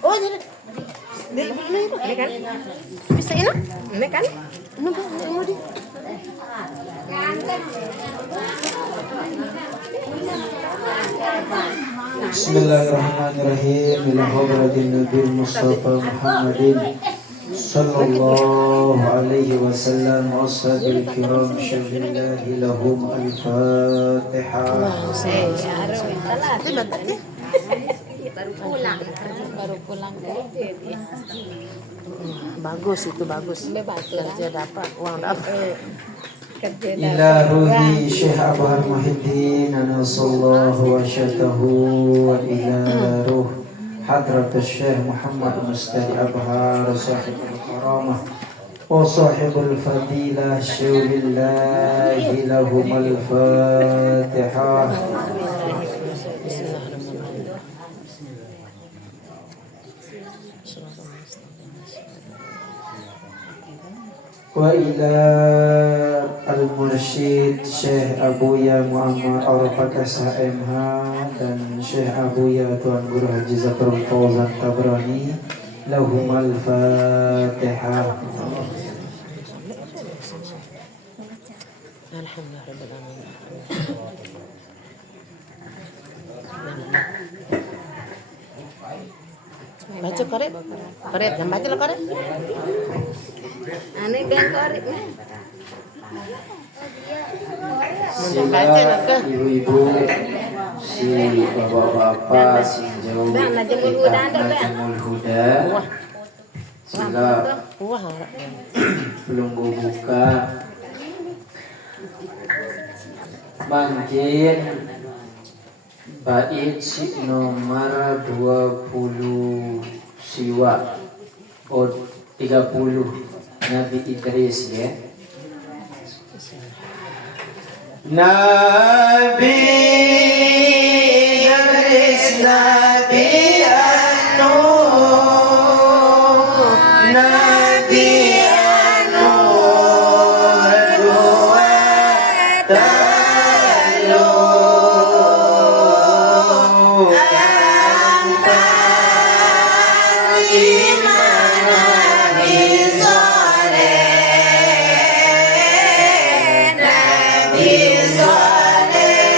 Oh, jadi ini kan? Bisa ini kan? Ini kan? Mau di? Bismillahirrahmanirrahim. Ila hadratin Nabi Mustafa Muhammadin sallallahu alaihi wasallam wa ashabil kiram syadillahi lahum al-fatihah. Baru pulang bagus itu bagus. Kerja dapat uang dapat. Ila ruhi Syekh Abhar Muhyiddin anasallahu wa syatahu wa ila ruh hadrat Syekh Muhammad Mustadi Abhar sahibul karamah wa sahibul fadilah syawlillahi lahum al-fatihah. Wa ila al-mursyid Syekh Abuya Muhammad Al-Fakasah MH dan Syekh Abuya Tuan Guru Haji Zakrul Fauzan Tabrani lahum al-fatihah. Baca korek dan baca lo korek. Aneh biang korek nih. Sila ibu-ibu, si bapak-bapak, si jauh Najamul Huda, sila belum buka, bangkit bait si nomor 20 siwa 30 Nabi Idris ya. Nabi Idris Nabi An-Nur Nabi An-Nur dua talu antara iman Nabi Soleh Nabi Soleh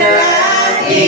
Nabi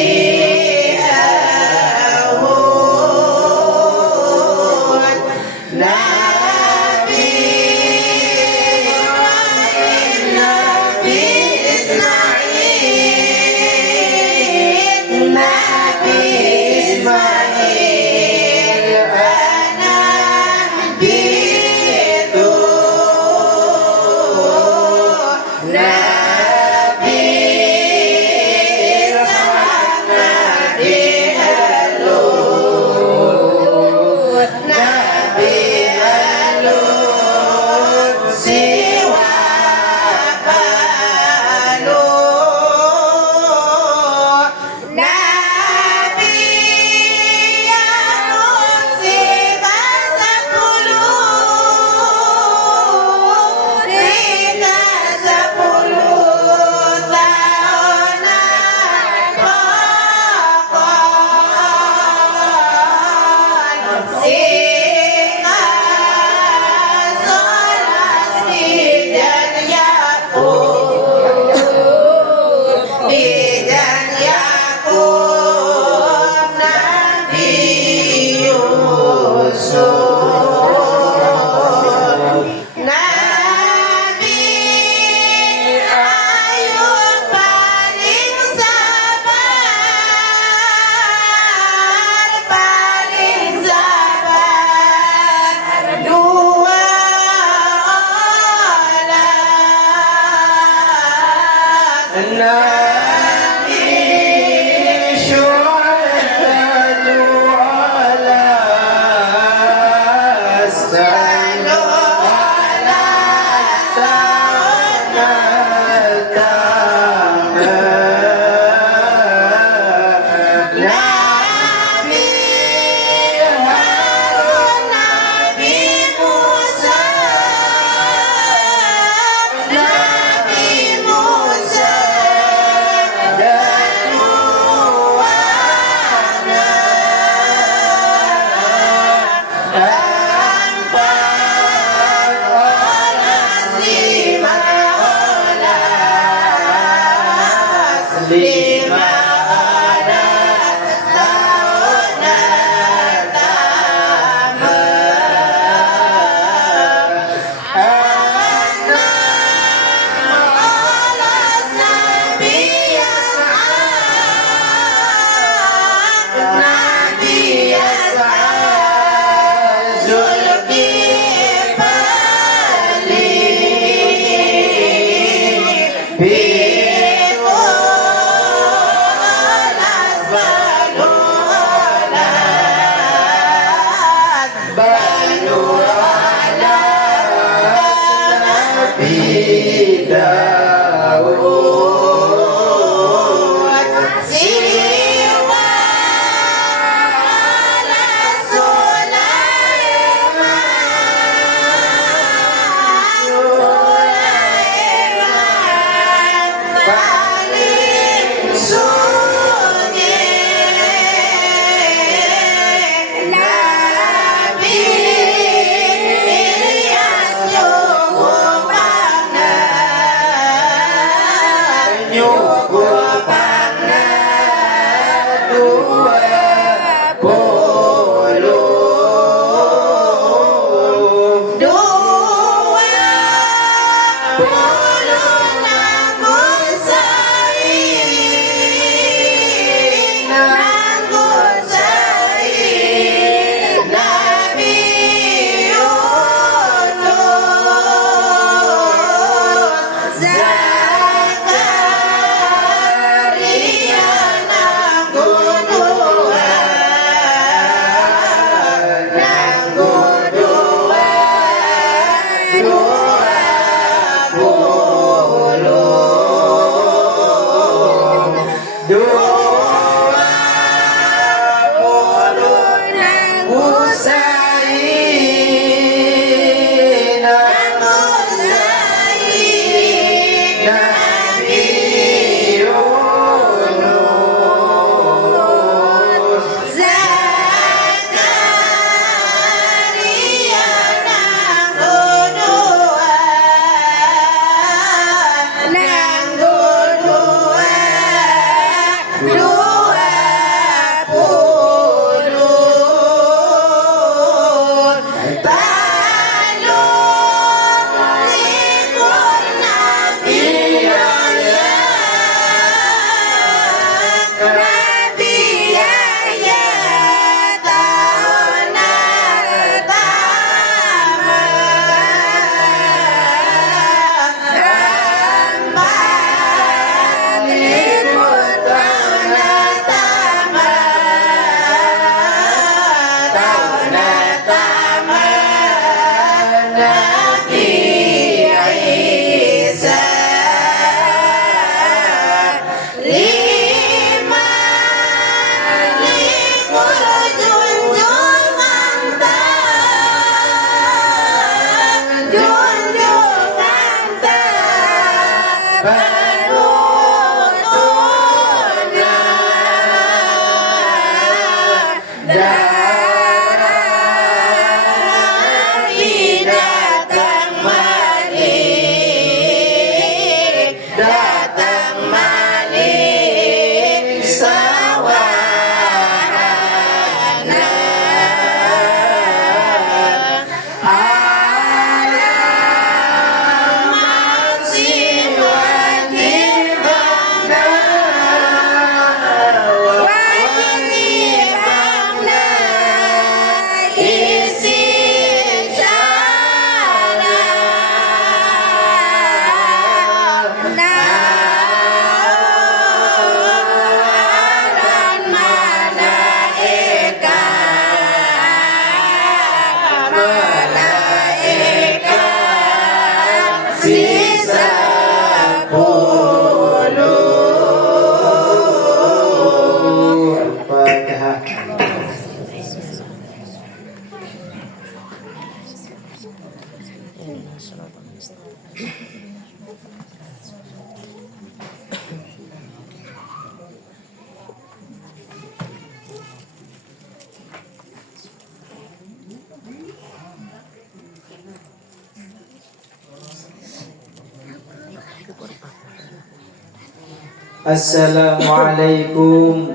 Assalamualaikum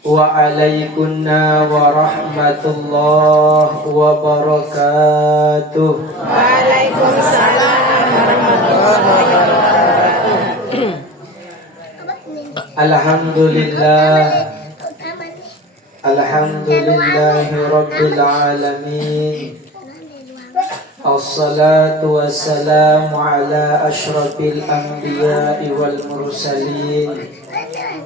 waalaikumsalam warahmatullahi wabarakatuh. Waalaikumsalam warahmatullahi wabarakatuh. Alhamdulillah, alhamdulillahi rabbil alamin. Assalatu wassalamu ala ashrafil anbiya'i wal mursalin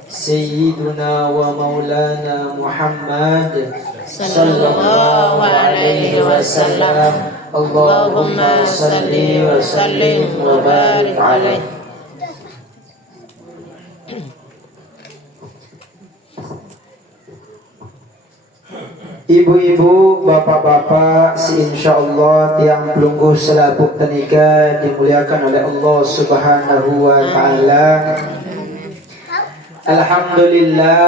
Sayyiduna wa maulana Muhammad sallallahu alaihi wasallam. Allahumma salli wa sallim wa barik alaihi. Ibu-ibu, bapak-bapak, insyaallah tiang pelungguh selaput tenika dimuliakan oleh Allah Subhanahu wa taala. Alhamdulillah,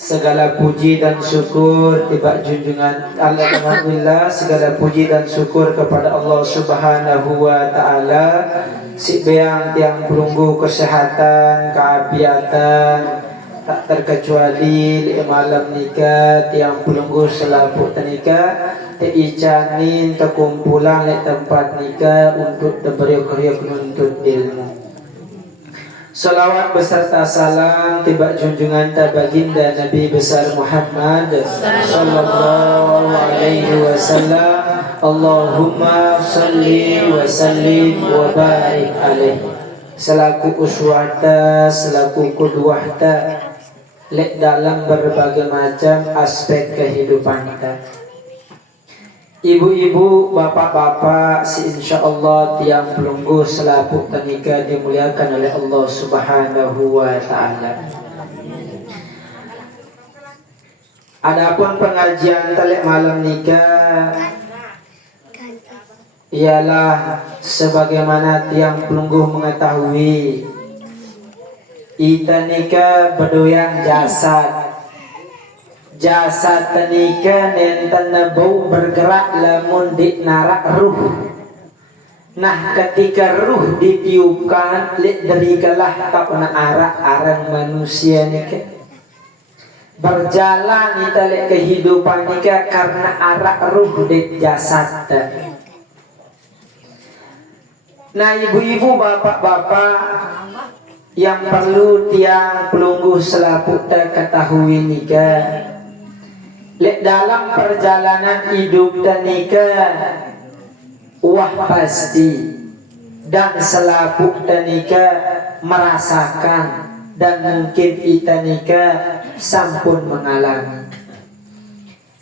segala puji dan syukur tiba junjungan alhamdulillah, segala puji dan syukur kepada Allah Subhanahu wa taala. Si beang tiang pelungguh kesehatan, keafiatan tak terkecuali malam nikah tiang pelungguh selaput nikah teicanin terkumpulan di tempat nikah untuk beriuk-riuk menuntut ilmu. Salawat beserta salam tiba junjungan baginda Nabi besar Muhammad sallallahu alaihi wasallam. Allahumma salli wa sallim wa barik alaihi. Selaku uswata, selaku qudwahta lek dalam berbagai macam aspek kehidupan kita. Ibu-ibu, bapak-bapak, insyaallah tiang pelungguh selaput nikah dimuliakan oleh Allah Subhanahu wa taala. Adapun pengajian telek malam nikah ialah sebagaimana tiang pelungguh mengetahui ita nikah berdoyang jasad. Jasad nikah nenten bau bergerak lamun di narak ruh. Nah ketika ruh ditiupkan lek derikalah kapna arak arang manusia nikah. Berjalan ita lek kehidupan nikah karena arak ruh di jasad. Nah ibu-ibu, bapak-bapak yang perlu tiang pelungguh selaput ketahui nikah, lek dalam perjalanan hidup dan nikah wah pasti dan selaput dan nikah merasakan dan mungkin ita nikah sampun mengalami.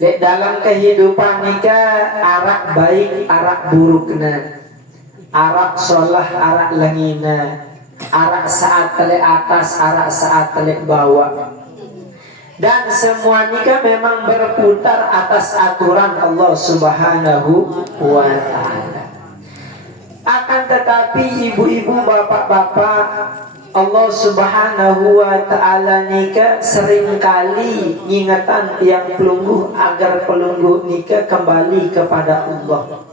Lek dalam kehidupan nikah arak baik arak burukna, arak solah arak langina, arak saat telek atas, arak saat telek bawah. Dan semua nikah memang berputar atas aturan Allah Subhanahu wa ta'ala. Akan tetapi ibu-ibu, bapak-bapak, Allah Subhanahu wa ta'ala nika seringkali ingatan tiang pelungguh agar pelungguh nika kembali kepada Allah.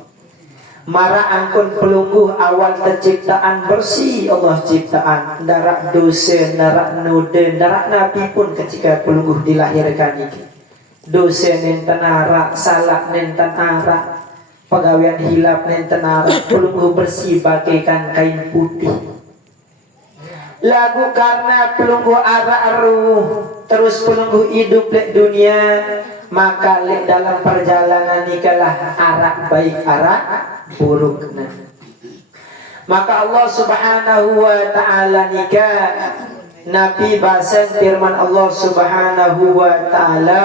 Mara angkun pelungguh awal terciptaan bersih Allah ciptaan, darak dosa, darak nude, darak nabi pun ketika pelungguh dilahirkan ini. Dosa nenten arak, salah nenten arak, pegawaian hilap nenten arak, pelungguh bersih bagaikan kain putih. Lagu karena pelungguh arak ruh, terus pelungguh hidup di dunia, maka dalam perjalanan nikalah arak baik arak buruk. Maka Allah Subhanahu wa ta'ala nikah Nabi bahasan firman Allah Subhanahu wa ta'ala,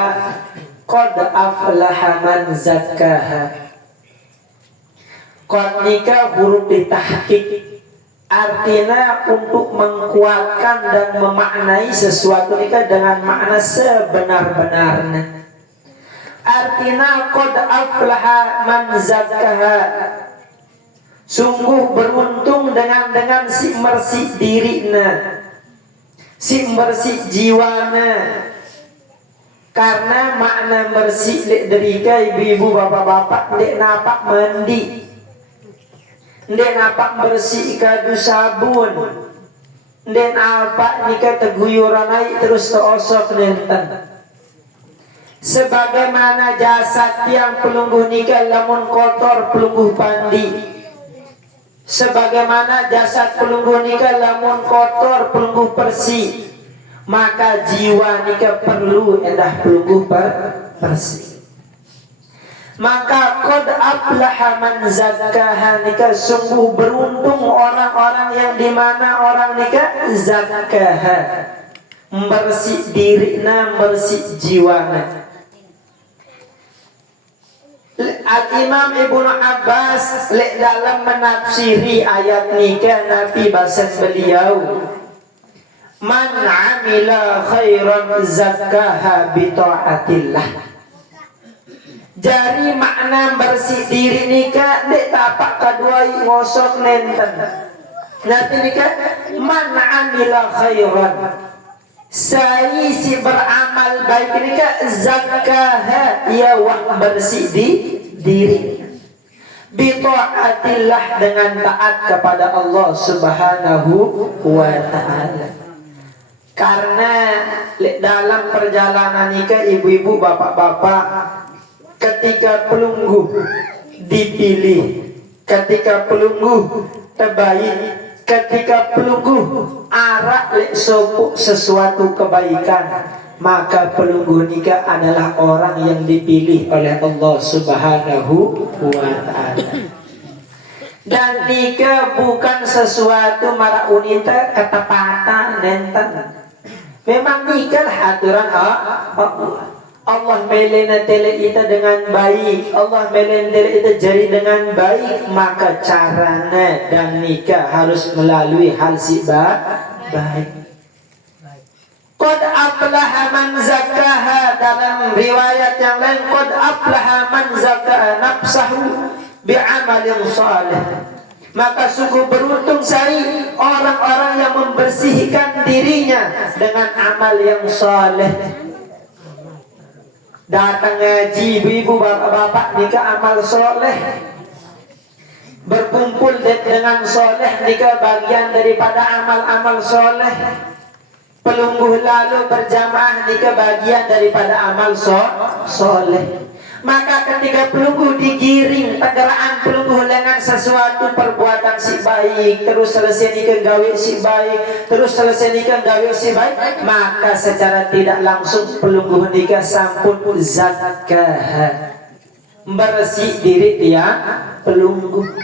qad aflaha man zakkaha. Qad nikah huruf ditahqiq, artinya untuk menguatkan dan memaknai sesuatu nikah dengan makna sebenar-benarnya. Artinya qad aflaha man zakkaha, sungguh beruntung dengan si mersih dirina, si mersih jiwana. Karena makna bersih dari ibu-ibu bapak-bapak dek napak mandi, dek napak bersih kadu sabun, dek napak nikah teguyuran naik terus teosok nenten. Sebagaimana jasad yang pelungguh nikah lamun kotor pelungguh pandi, sebagaimana jasad pelungguh nikah lamun kotor pelungguh bersih, maka jiwa nikah perlu endah pelungguh bersih. Maka qad aflaha man zakkaha nikah, sungguh beruntung orang-orang yang dimana orang nikah zakkaha, bersih dirina, bersih jiwana. Al-Imam Ibnu Abbas dalam menafsiri ayat nikah Nabi bahasa beliau, man amila khairan zakkaha bi taatillah. Jari makna bersih diri nikah dek tapak kedua ngosok nenten. Nanti nikah man amila khairan, saya si beramal baik nikah zakkaha, ia wah bersih di diri bi taatillah, dengan taat kepada Allah Subhanahu wa ta'ala. Karena dalam perjalanan nikah ibu-ibu bapak-bapak, ketika pelungguh dipilih, ketika pelungguh terbaik, ketika pelungguh arak sopuk sesuatu kebaikan, maka pelungguh nikah adalah orang yang dipilih oleh Allah Subhanahu wa ta'ala. Dan nikah bukan sesuatu mara unita ketepatan nenten. Memang nikah aturan Allah. Allah melena tele kita dengan baik, Allah melena tele kita jari dengan baik, maka caranya dan nikah harus melalui hal si baik. Qad aflaha man zakkaha, dalam riwayat yang lain qad aflaha man zakkaha nafsahu bi'amalin salih. Maka sungguh beruntung saya orang-orang yang membersihkan dirinya dengan amal yang saleh. Datang ngaji ibu-ibu bapak-bapak nikah amal soleh, berkumpul dengan soleh nikah bagian daripada amal-amal soleh. Pelungguh lalu berjamaah nikah bagian daripada amal soleh. Maka ketika pelungguh digiring pergerakan pelungguh dengan sesuatu perbuatan si baik, terus selesai nikah gawe si baik, terus selesai nikah gawe si baik, maka secara tidak langsung pelungguh nikah sampun zakkah, bersih diri dia pelungguh.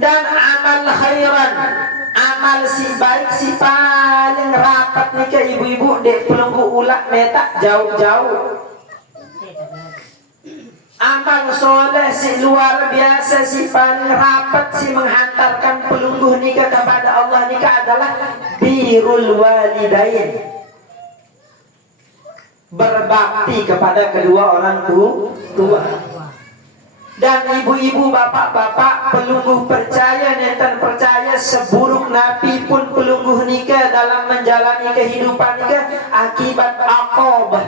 Dan amal khairan, amal si baik si paling rapat nikah ibu-ibu dek pelungguh ulak metak jauh-jauh. Amal soleh si luar biasa, si paling rapat, si menghantarkan pelungguh nikah kepada Allah nikah adalah birrul walidain, berbakti kepada kedua orang tua. Dan ibu-ibu bapak-bapak pelungguh percaya nenten percaya Karena seburuk napi pun pelungguh nikah dalam menjalani kehidupan nikah akibat aqabah.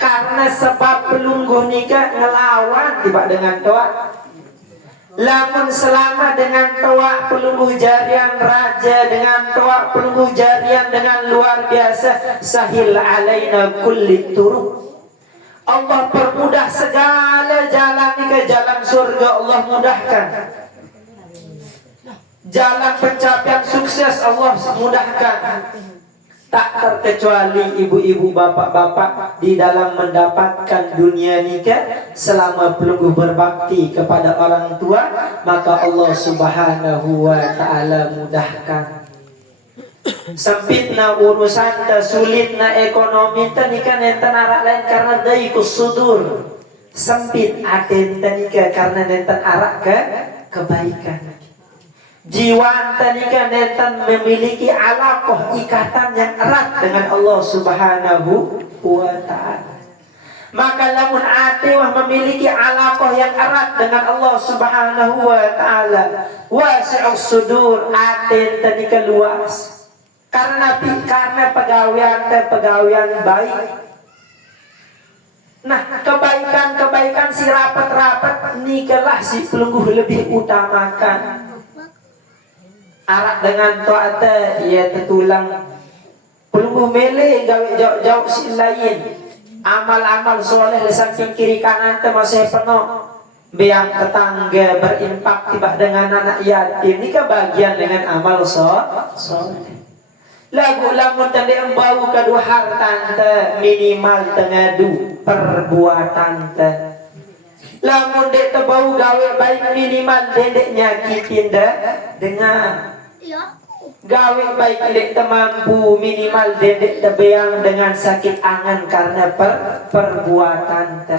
Karena sebab pelungguh nikah ngelawan tiba dengan toa. Lamun selama dengan toa pelungguh jarian raja, dengan toa pelungguh jarian dengan luar biasa, sahil alaina kulli turuq. Allah permudah segala jalan ke jalan surga, Allah mudahkan. Jalan pencapaian sukses Allah mudahkan. Tak terkecuali ibu-ibu, bapak-bapak di dalam mendapatkan dunia nikah selama pelungguh berbakti kepada orang tua, maka Allah Subhanahu wa taala mudahkan. Sempitna urusan ta, sulitna ekonomi ta nikah nenten arak lain karena daikus sudur. Sempit aten ta nikah karena nenten arak kebaikan. Jiwa nikah nenten memiliki alaqah, ikatan yang erat dengan Allah Subhanahu wa ta'ala. Maka lamun ate memiliki alaqah yang erat dengan Allah Subhanahu wa ta'ala, wasi'us sudur, ate nikah luas. Karena pegawaian baik. Nah, kebaikan si rapat-rapat nikahlah si pelungguh lebih utamakan. Arak dengan to'ata ia tertulang pelungguh mele gawe jauh-jauh si lain. Amal-amal soleh samping kiri kanan masih penuh. Biang tetangga berimpak tiba dengan anak yatim. Ini kebagian dengan amal soleh. Lagu lamun tadi embau kedua hartante minimal tengadu perbuatan te. Lamun dek tebau gawe baik minimal dedek nyakitin dengan gawe baik dek temampu minimal dedek tebeang dengan sakit angan karena perbuatan te.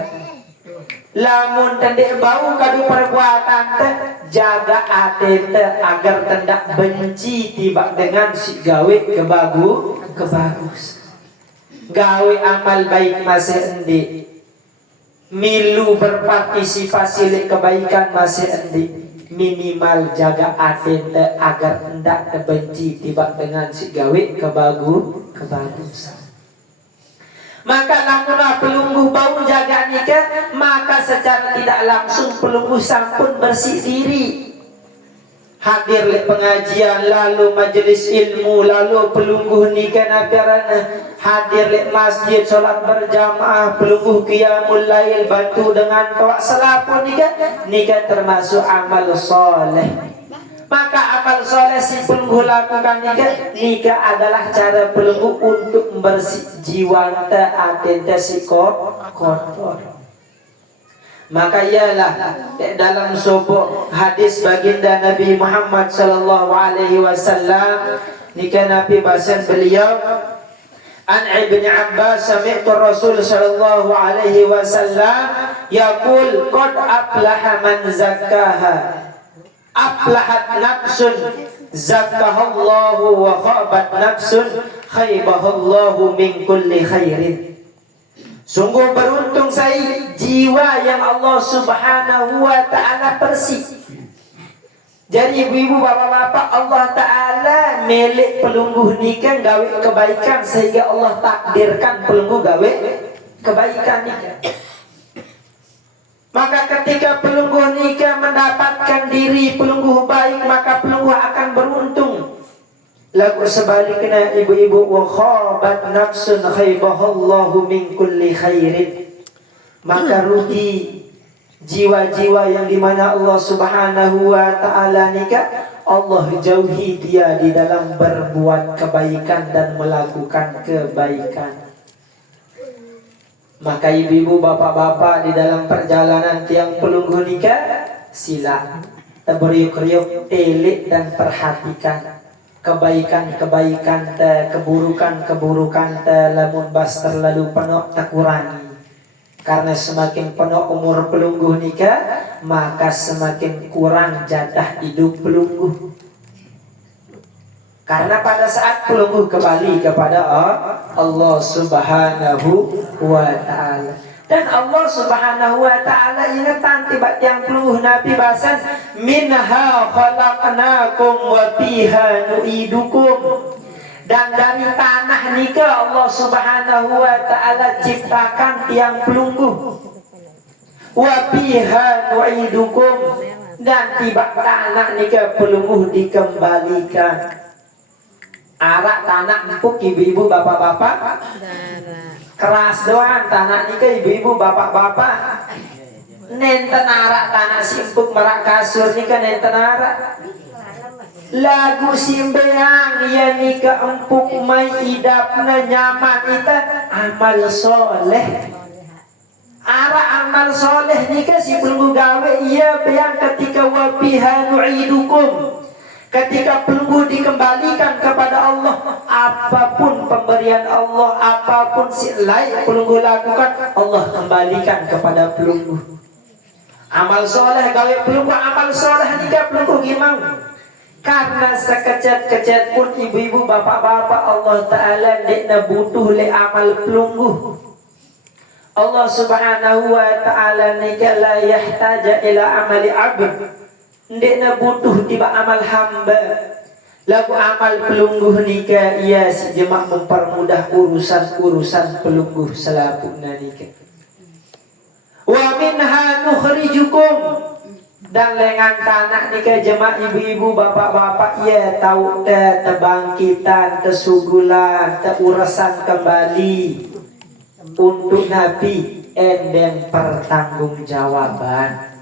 Lamun tendek bau kadu perbuatan te, jaga hati te agar tendak benci tiba dengan si gawe kebagus. Gawe amal baik masih endi, milu berpartisipasi le kebaikan masih endi, minimal jaga hati te agar tendak benci tiba dengan si gawe kebagusan. Maka lamunlah pelungguh bau jaga nikah, maka secara tidak langsung pelungguh sampun bersih diri. Hadir le pengajian, lalu majelis ilmu, lalu pelungguh nikah nabiarana. Hadir le masjid, solat berjamaah, pelungguh qiyamul lail, bantu dengan kawak selapun nikah termasuk amal soleh. Maka amal soleh si pelungguh lakukan nikah adalah cara pelungguh untuk membersih jiwa ta si kotor. Maka ialah dalam sebuah hadis baginda Nabi Muhammad sallallahu alaihi wasallam nikah Nabi bahasan beliau an Ibnu Abbas sami'tu Rasul sallallahu alaihi wasallam yaqul qad aflaha man zakkaha aflahat nafsun zakkahallahu wa khabat nafsun khaybahallahu min kulli khairin. Sungguh beruntung saya jiwa yang Allah Subhanahu wa ta'ala bersih. Jadi ibu-ibu bapak-bapak, Allah ta'ala milik pelungguh nikah gawe kebaikan sehingga Allah takdirkan pelungguh gawe kebaikan nikah. Maka ketika pelungguh nikah mendapatkan diri pelungguh baik, maka pelungguh akan beruntung. Lagu sebaliknya ibu-ibu, wa khabat nafsun khaybahallahu min kulli khairin. Maka rugi jiwa-jiwa yang dimana Allah Subhanahu wa ta'ala nikah, Allah jauhi dia di dalam berbuat kebaikan dan melakukan kebaikan. Maka ibu-ibu bapak-bapak di dalam perjalanan tiang pelungguh nikah, sila terberiuk-riuk, telik dan perhatikan kebaikan-kebaikan te, keburukan-keburukan te, lamun bas terlalu penuh tak kurangi. Karena semakin penuh umur pelungguh nikah, maka semakin kurang jatah hidup pelungguh. Karena pada saat pelungguh kembali kepada Allah Subhanahu wa ta'ala, Dan Allah Subhanahu wa taala ingatan tiba tiang pelungguh Nabi bahasan minha khalaqnakum wa fiha nu'idukum. Dan dari tanah nika Allah Subhanahu wa taala ciptakan tiang pelungguh. Wa fiha nu'idukum, dan tiba tanah nika pelungguh dikembalikan. Arak tanah empuk ibu-ibu bapak-bapak keras doang tanah nika ibu-ibu bapak-bapak. Nenten arak tanah simpuk merak kasur nika nenten arak. Lagu simbeang ya nika empuk mai idapna nyaman ita amal soleh. Arak amal soleh nika si pelunggu gawe iya beang ketika wabiha nu'idukum. Ketika pelunggu dikembalikan kepada Allah, apapun pemberian Allah, apapun si layak pelunggu lakukan, Allah kembalikan kepada pelunggu. Amal soleh gawe pelunggu, amal soleh nika pelunggu gimana? Karena sekecet-kecet pun ibu-ibu bapak-bapak Allah Ta'ala ndekna butuh le amal pelunggu. Allah Subhanahu wa Ta'ala nika la yahtaja ila amali abd. Ndekna butuh tiba amal hamba. Lagu amal pelungguh nika ia si jemaah mempermudah urusan-urusan pelungguh selapuna nika. Wa minha nukhrijukum, dan lengan tanah nika jemaah ibu-ibu bapak-bapak ia tahu tebangkitan tesugulan teurasan kembali untuk Nabi endeng pertanggungjawaban.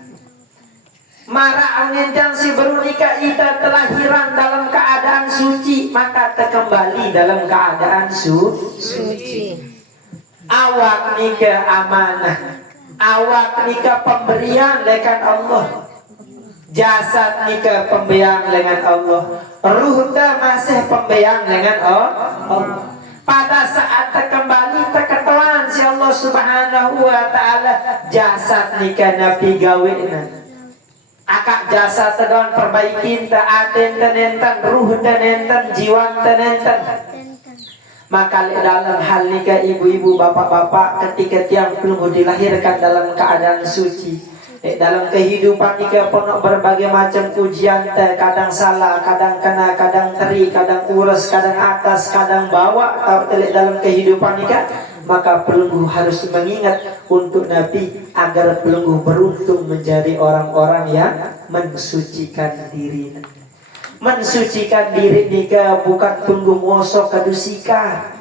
Mara angin dan si berunika ita telahiran dalam keadaan suci, maka terkembali dalam keadaan suci. Awak nika amanah, awak nika pemberian lekan Allah, jasad nika pemberian dengan Allah, ruh dah masih pemberian dengan Allah. Pada saat terkembali terketuan si Allah Subhanahu wa Ta'ala, jasad nika nabi gawena. Akak jasa tedon perbaikin ta aten tenenten ruh tenenten jiwa tenenten. Maka dalam hal nikah ibu-ibu bapak-bapak ketika tiang pelungguh dilahirkan dalam keadaan suci, dalam kehidupan nikah penuh berbagai macam ujian, kadang salah, kadang kena, kadang teri, kadang urus, kadang atas, kadang bawah atau dalam kehidupan nikah. Maka pelungguh harus mengingat untuk Nabi agar pelungguh beruntung menjadi orang-orang yang mensucikan diri. Mensucikan diri nika bukan pelungguh mosok kadusika.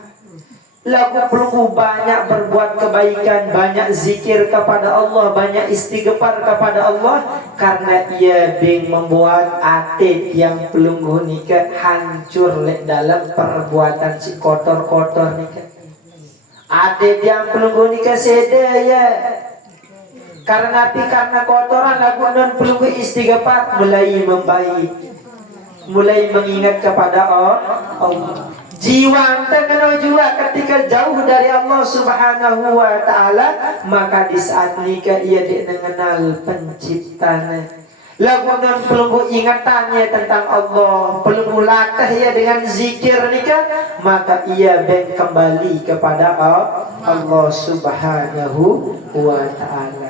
Lagu pelungguh banyak berbuat kebaikan, banyak zikir kepada Allah, banyak istighfar kepada Allah, karena ia bing membuat hati yang pelungguh nika hancur dalam perbuatan si kotor-kotor nika. Ada yang pelungguh nikah seda ya. Karena kotoran lagu non pelungguh istighfar mulai membaik, mulai mengingat kepada Allah. Jiwa terkena juga ketika jauh dari Allah Subhanahu wa Ta'ala, maka di saat nikah ia mengenal penciptanya. Lagu non pelungguh ingatannya tentang Allah, pelungguh latah ia dengan zikir nikah, maka ia kembali kepada Allah Subhanahu wa Ta'ala.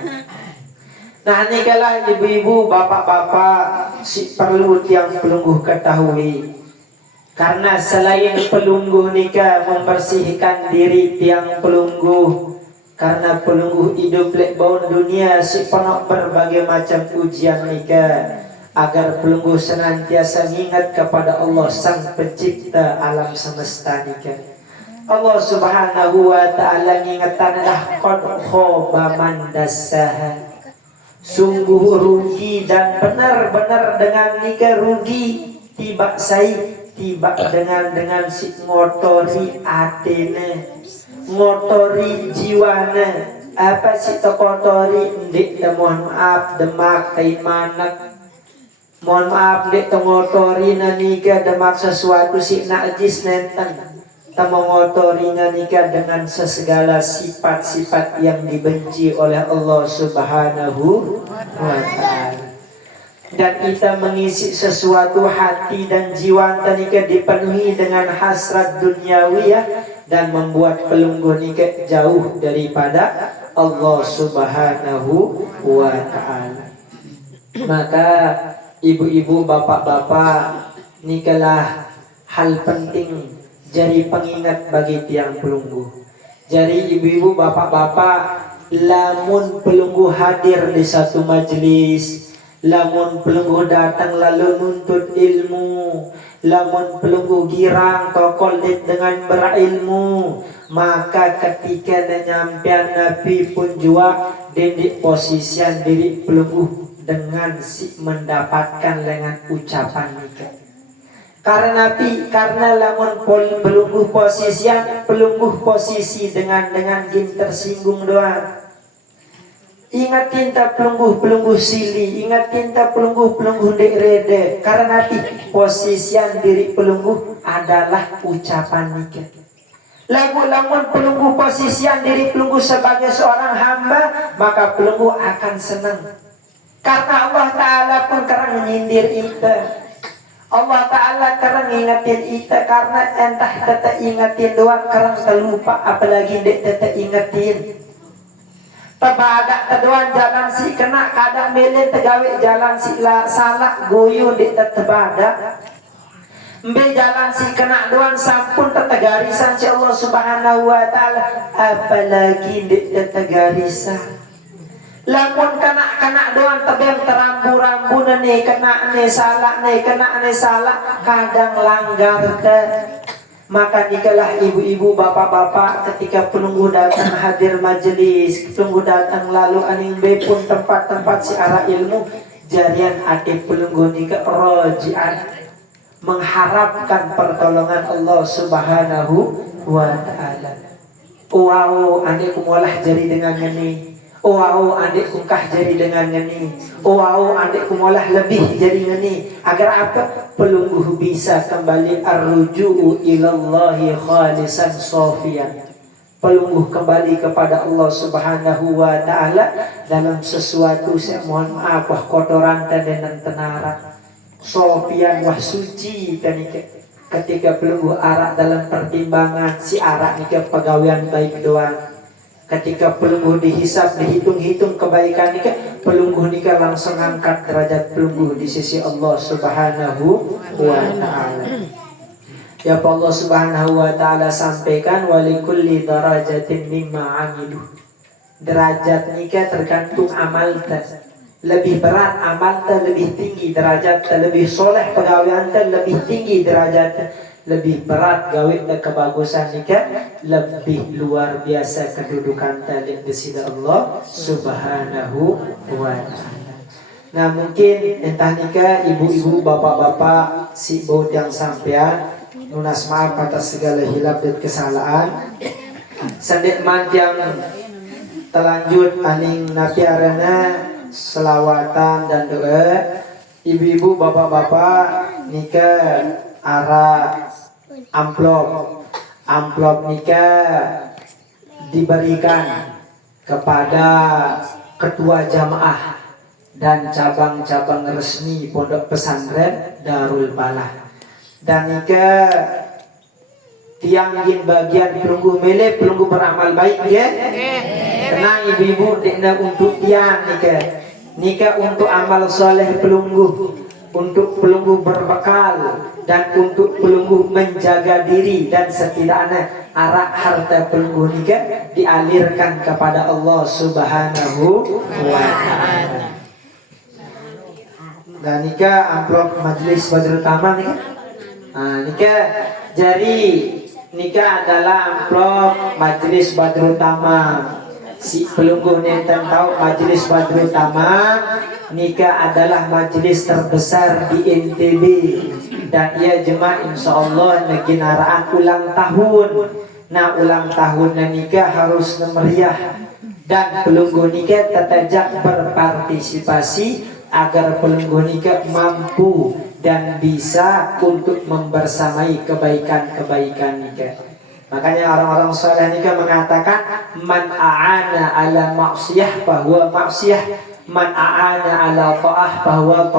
Nah nikalah ibu-ibu bapak-bapak si perlu tiang pelungguh ketahui. Karena selain pelungguh nikah membersihkan diri tiang pelungguh, karena pelungguh hidup lekbaun dunia si penuh berbagai macam ujian nikah, agar pelungguh senantiasa ingat kepada Allah Sang Pencipta alam semesta nikah. Allah Subhanahu wa Ta'ala ingatan dah qad khaba man dassaha. Sungguh rugi dan benar-benar dengan nikah rugi tiba dengan si ngotori atene, ngotori jiwana, apa si terkotori ndik mohon maaf demak kaimanak, mohon maaf ndik tengotori nanika demak sesuatu si najis nenten, temengotori nanika dengan sesegala sifat-sifat yang dibenci oleh Allah Subhanahu wa Ta'ala. Dan kita mengisi sesuatu hati dan jiwa nikah dipenuhi dengan hasrat duniawi ya, dan membuat pelungguh nikah jauh daripada Allah Subhanahu wa ta'ala. Maka ibu-ibu, bapak-bapak, nikalah hal penting jadi pengingat bagi tiang pelunggu. Jadi ibu-ibu, bapak-bapak, lamun pelunggu hadir di satu majelis, lamun pelunggu datang lalu nuntut ilmu, lamun pelunggu girang tokol dengan berilmu, maka ketika nyampian Nabi pun jua di posisian diri pelunggu dengan si mendapatkan dengan ucapan nikah. Karena lamun pelunggu posisi dengan gin tersinggung doang. Ingatin tak pelunggu sili, ingatin tak pelunggu dek rede. Karena posisian diri pelunggu adalah ucapan nikah. Lamun pelunggu posisian diri pelunggu sebagai seorang hamba, maka pelunggu akan senang. Karena Allah Ta'ala pun kerang menyindir kita. Allah Ta'ala kerang ingatin kita. Karena entah tetap ingatin doang, kerang terlupa, apalagi dek tetap ingatin. Tebadak teduan jalan si kena kadang melin tegawe jalan si la salah goyo di tebadak. Mbe jalan si kena doan sampun tetegarisan si Allah Subhanahu wa ta'ala, apalagi di tetegarisan. Lamun kena doan tebeng terambu-rambu nih kena salah kadang langgar ke. Maka nikalah ibu-ibu, bapak-bapak, ketika penunggu datang hadir majelis, penunggu datang lalu aning bepun tempat-tempat si arah ilmu, jarian ade penunggu nikah rojian, mengharapkan pertolongan Allah Subhanahu wa ta'ala. Wow, ade kumulah jari dengan ini. Wow, adik kungkah jadi dengan ngeni. Wow, adik kumolah lebih jadi ngeni. Agar apa? Pelungguh bisa kembali arruju'u ilallahi khalisan sofian. Pelungguh kembali kepada Allah Subhanahu wa ta'ala dalam sesuatu, saya mohon maaf, wah kotoran dan tenara. Sofian wah suci kan ketika pelungguh arak dalam pertimbangan si arak nikah pegawaian baik doang. Ketika pelungguh dihisap, dihitung-hitung kebaikan nikah, pelungguh nikah langsung angkat derajat pelungguh di sisi Allah Subhanahu wa ta'ala. Ya Allah Subhanahu wa ta'ala sampaikan, walikulli darajatin mimma amilu. Derajat nikah tergantung amal ta. Lebih berat amal ta, lebih tinggi derajat ta. Lebih soleh pegawaian ta, lebih tinggi derajat ta. Lebih berat gawe kebagusan nikah, lebih luar biasa kedudukan tadi di sisi Allah Subhanahu wa ta'ala. Nah mungkin entah nikah ibu-ibu, bapak-bapak, si bod yang sampean nunas maaf atas segala hilaf dan kesalahan. Sendikman yang terlanjut aning nabi arana selawatan dan doa. Ibu-ibu, bapak-bapak nikah arah amplop nikah diberikan kepada ketua jamaah dan cabang-cabang resmi pondok pesantren Darul Balah. Dan nikah tiang ingin bagian pelungguh mele, pelungguh beramal baik ya. Karena ibu-ibu tidak untuk tiang nikah untuk amal soleh pelungguh, untuk pelungguh berbekal, dan untuk pelungguh menjaga diri, dan setidaknya arah harta pelungguh nikah dialirkan kepada Allah Subhanahu wa ta'ala. Dan nikah amplop majelis Badrul Tamam nikah. Nikah jadi nikah adalah amplop majelis Badrul Tamam. Si pelungguh nenten tahu majelis Badrul Tamam nikah adalah majelis terbesar di NTB. Dan ia jemaah insyaallah neginaraan ulang tahun. Nah ulang tahun nikah harus meriah, dan pelungguh nikah tetajak berpartisipasi agar pelungguh nikah mampu dan bisa untuk membersamai kebaikan-kebaikan nikah. Makanya orang-orang saleh nikah mengatakan man a'ana ala maksiyah bahwa maksiyah, man a'ana ala ta'ah bahwa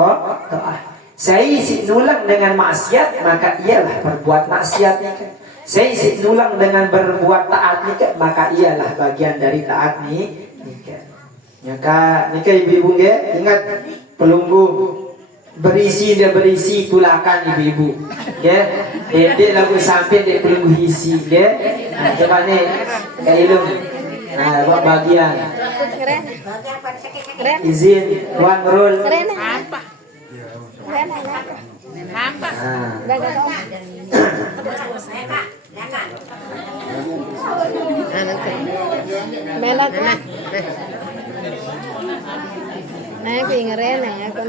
ta'ah. Saya si nulang dengan maksiat, maka ialah berbuat maksiat nikah. Saya ulang dengan berbuat taat nikah, maka ialah bagian dari taat nikah. Maka nikah ibu-ibu ya, ingat pelunggu berisi dia berisi tulakan ibu-ibu. Ya, dia lagu sampai dia pelunggu isi ya. Nah, coba nih kayak ilmu. Nah, buat bagian. Izin Tuan Nurul. Melot na. Nah, aku ingeren yang aku.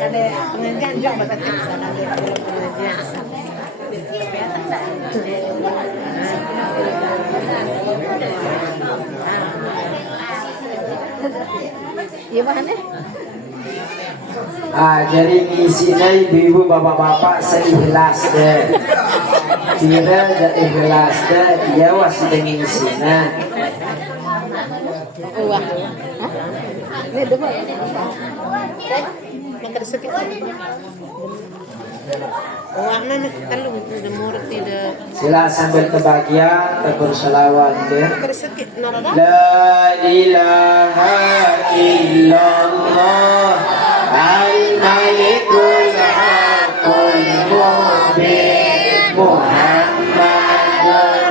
Ada pengajian juga berarti sana ada pengajian. Iya mana? Jadi isinya ibu-ibu bapak-bapak seikhlas deh. Tidak ada ikhlas deh, dia wasih dengan isinya. Wah, ini dua. Makan sedikit. Warna kalau udah murah tidak. Sila sambil kebahagiaan berselawat deh. Makan sedikit. La ilaha illallah al-malikul haqqul mubin Muhammadur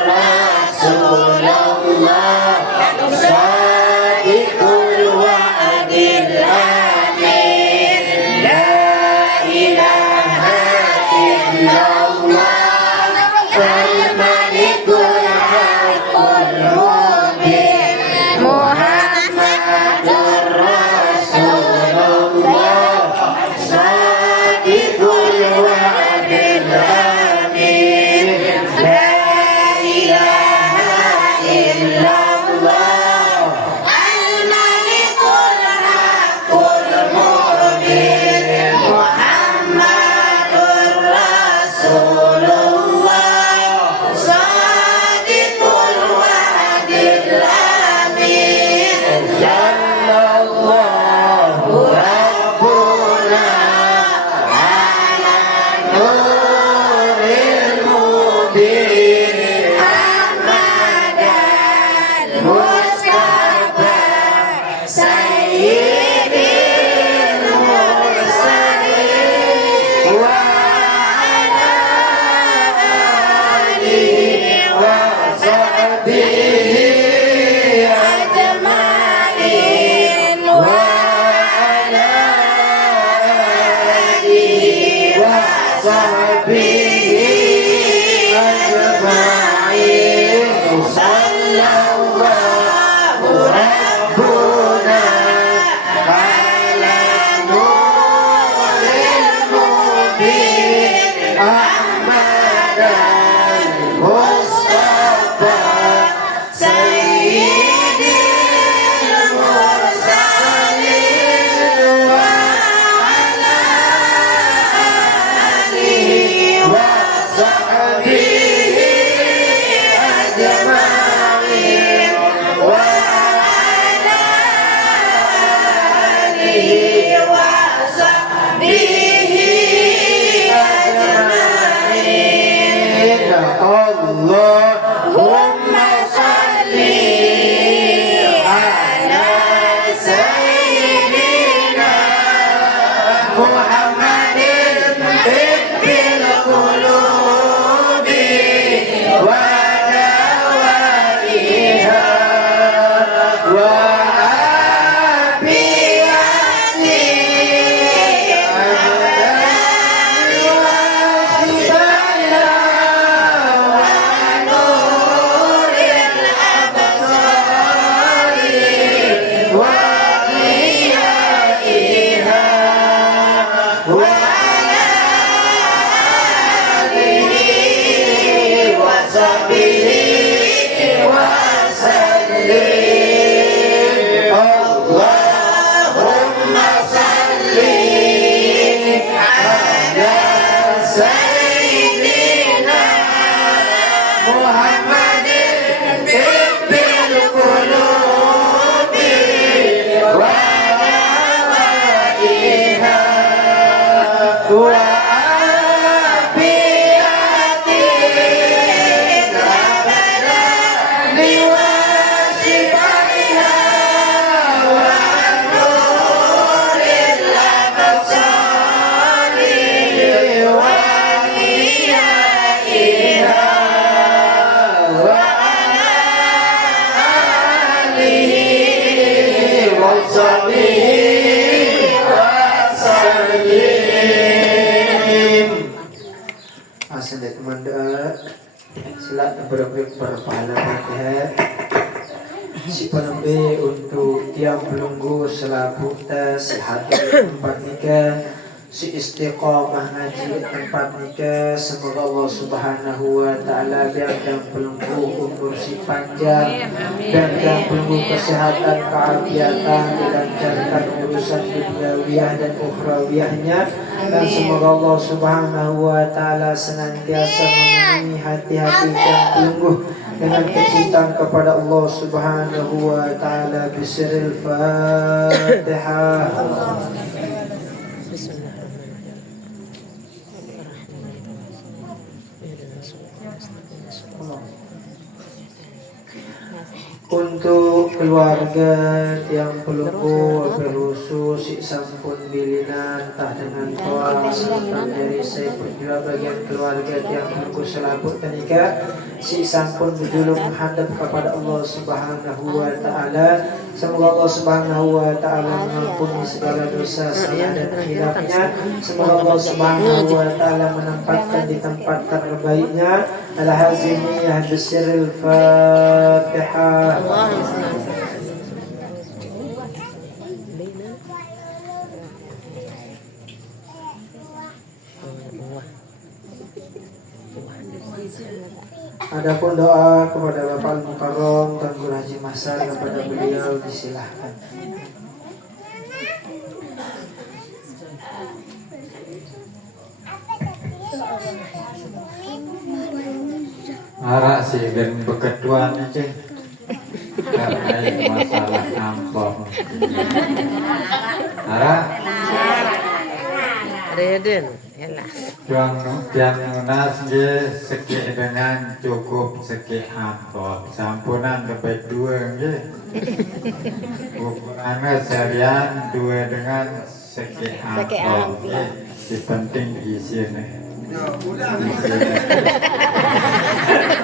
Rasulullah shadiqul wa'dil amin. La ilaha illallah al-malikul haqqul mubin Muhammadur Rasulullah shadiqul wa'dil amin. La ilaha illallah al-malikul haqqul mubin Muhammadur Rasulullah shadiqul wa'dil amin. Sallallahu Rabbuna ala nuril mubin Ahmadal Mustafa Sayyidil Mursalin wa ala alihi wa sahbihi ajma'in wa ala alihi wa sahbihi ajma'in. Sallallahu Rabbuna ala nuril mubin Ahmadal Mustafa Sayyidil Mursalin wa ala alihi wa sahbihi ajma'in wa ala alihi wa sahbihi ajma'in. Asal teman-teman silakan berpahala pakai si penembe untuk tiang pelunggu selaku tes hadir tempat nikah si istiqamah ngaji tempat nikah. Semoga Allah Subhanahu wa taala biarkan pelunggu umur si panjang, biarkan pelunggu kesehatan, keafiatan, dilancarkan urusan duniawiyah dan ukhrawiyahnya, dan semoga Allah Subhanahu wa taala senantiasa memenuhi hati-hati dan pelunggu dengan kecintaan kepada Allah Subhanahu wa taala. Bismillahil Fatihah. Untuk keluarga yang pelunggu berkhusus sampun bilinan entah dengan toa serta dari saya pun juga bagian keluarga yang pelunggu selaput dan nikah si sampun berjuluk menghadap kepada Allah Subhanahu wa taala. Semoga Allah Subhanahu wa taala mengampuni segala dosa salah dan khilafnya. Semoga Allah Subhanahu wa taala menempatkan di tempat terbaiknya. Al-Hazimiyah bisiril Fatihah. Adapun doa kepada Bapak Al-Mukarram dan Guru Haji Masal kepada beliau disilahkan. Arak sih dan beketuan aja karena masalah amplop. Arak Reden, yalah. yang lunas je seki dengan cukup seki amplop. Sampunan dapat dua je. Ukurannya serian dua dengan seki amplop. Si penting isi nih.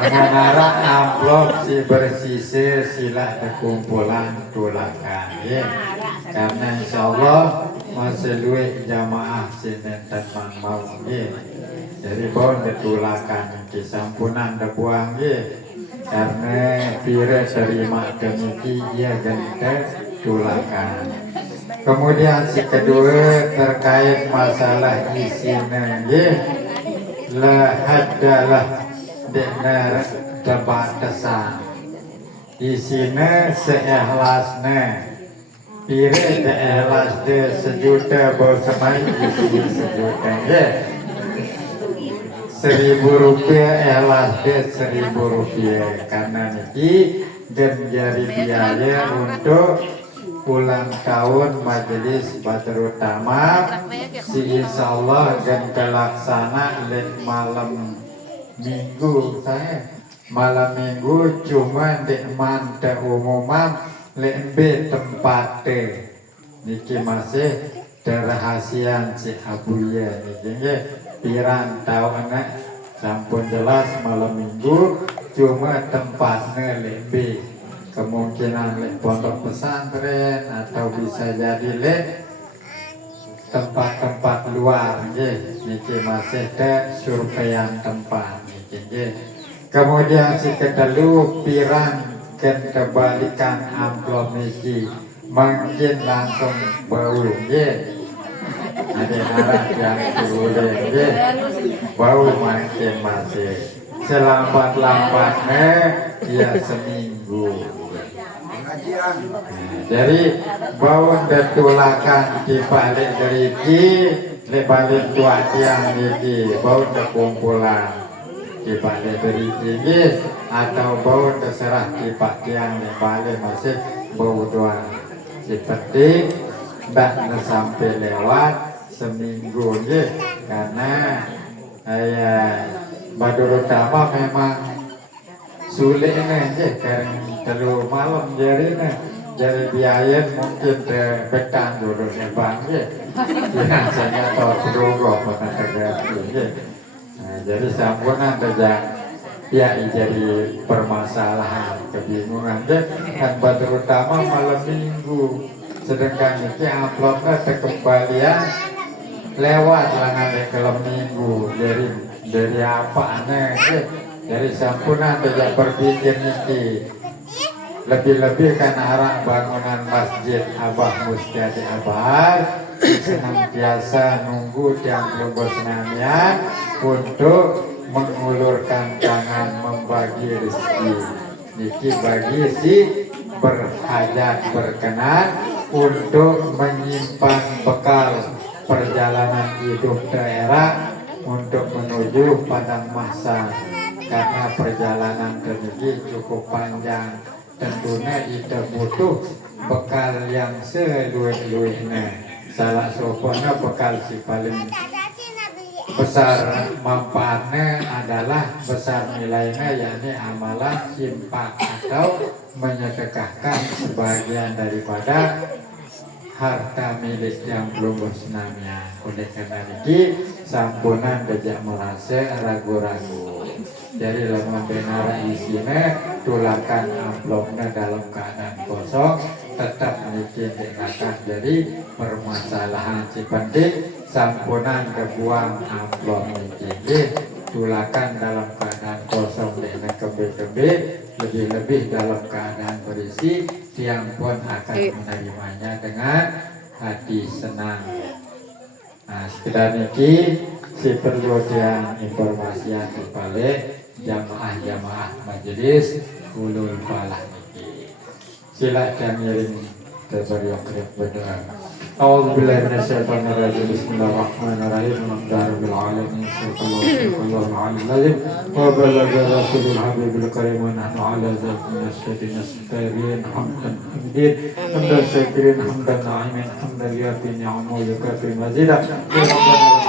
Mengarah amplop si bersisir sila kumpulan tulakan ya. Karena insya Allah masih luwih jamaah sini teman mau ya. Jadi bon ditulakan di sampunan debuang ya. Karena pira terima kemiki ya ganti tulakan. Kemudian si kedua terkait masalah isinya ya. La haddalah dengan debatasan isinya seikhlasnya pire seikhlas de sejuta bersemai isi sejuta je 1.000 rupiah ikhlas de 1.000 rupiah karena niki dan jadi biaya untuk ulang tahun majelis Badrut Tamam si insyaallah dan terlaksana malam minggu saya malam minggu cuma di mante umuman lebih tempat niki masih terahasian si Abuya niki pirang tahun sampun jelas malam minggu cuma tempatnya lebih kemungkinan lek pondok pesantren atau bisa jadi lek tempat-tempat luar nggih niki masih ada surveian tempat niki nggih. Kemudian si kedelu pirang ken kebalikan amplop niki mungkin langsung bau nggih. Ada arah yang boleh nggih. Bau mungkin masih selambat-lambatnya ya seminggu. Jadi bau detulakan di balik deriki di balik tua tiang niki bau kumpulan di balik deriki atau bau terserah di pak tiang di balik masih bau dua seperti tidak sampai lewat seminggu karena ya Badurut Dama memang sulit aja karena terlalu malam jadi biaya mungkin petang dulu bang ya biasanya tahu berubah pada kerja jadi sampunan terjadi ya jadi permasalahan kebingungan deh kan Badurut Dama malam minggu sedangkan ini amplopnya kembalian lewat lah nanti kalau minggu dari apa aneh dari sampunan tidak berpikir ini lebih-lebih kan arah bangunan masjid Abah Mustiadi Abar senantiasa nunggu yang belum bersenamian untuk mengulurkan tangan membagi rezeki niki bagi si berhajat berkenan untuk menyimpan bekal perjalanan hidup daerah untuk menuju padang mahsyar karena perjalanan ini cukup panjang tentunya itu butuh bekal yang seluruh-luruhnya salah satunya bekal si paling besar manfaatnya adalah besar nilainya yakni amalan simpak atau menyedekahkan sebagian daripada harta milik yang belum bersenamnya. Oleh karena itu sampunan tidak merasa ragu-ragu. Jadi lama benar isinya tulakan amplopnya dalam keadaan kosong tetap mungkin dikatakan jadi permasalahan si penting sampunan kebuang amplop ini tulakan dalam keadaan kosong dengan kebe-kebe lebih-lebih dalam keadaan berisi yang pun akan menerimanya dengan hati senang. Nah, sekedar niki si perluan informasi yang terbalik jamaah-jamaah majelis ulul falah niki. Sila kamirin terberok berdoa. A'udzubillahi minasyaitonir rajim. Bismillahirrahmanirrahim. Alhamdulillahirabbil alamin. Sallallahu alaihi wa balagha rasulul habibul karim wa nahnu ala zalika syahidin astaghfirin hamdan hamidin hamdan syakirin hamdan na'imin hamdan yafi ni'amu yukafi mazidah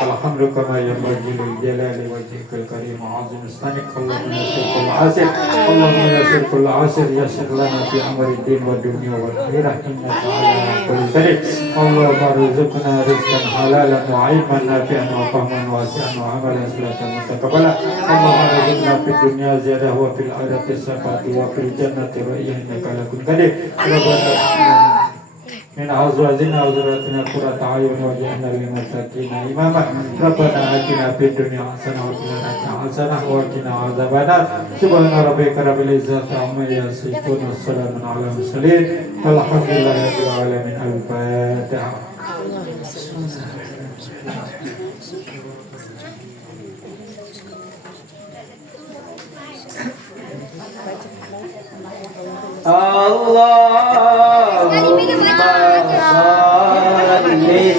alhamdu kama yanbaghi lil jalali wajhikal karim azim istanik Allahumma yassir Allahumma yassir kull asir yassir lana fi amri din wa dunya wal akhirah innaka ala kulli qadir Allahumma rizqna rizqan halalan wa ilman nafi'an wa fahman wasi'an wa amalan salihah mutaqabbala Allahumma rizqna fid dunya ziyadah wa fil akhirati safati wa fil jannati ra'iyah innaka ala kulli qadir Rabbana min azwajina wa dhurriyyatina qurrata a'yun waj'alna lil muttaqina imama Rabbana atina fid dunya hasanah wa fil akhirati hasanah wa qina adzabannar subhana rabbika rabbil izzati amma yasifun wa salamun alal mursalin walhamdulillahi rabbil alamin al-fatihah. Allahumma salli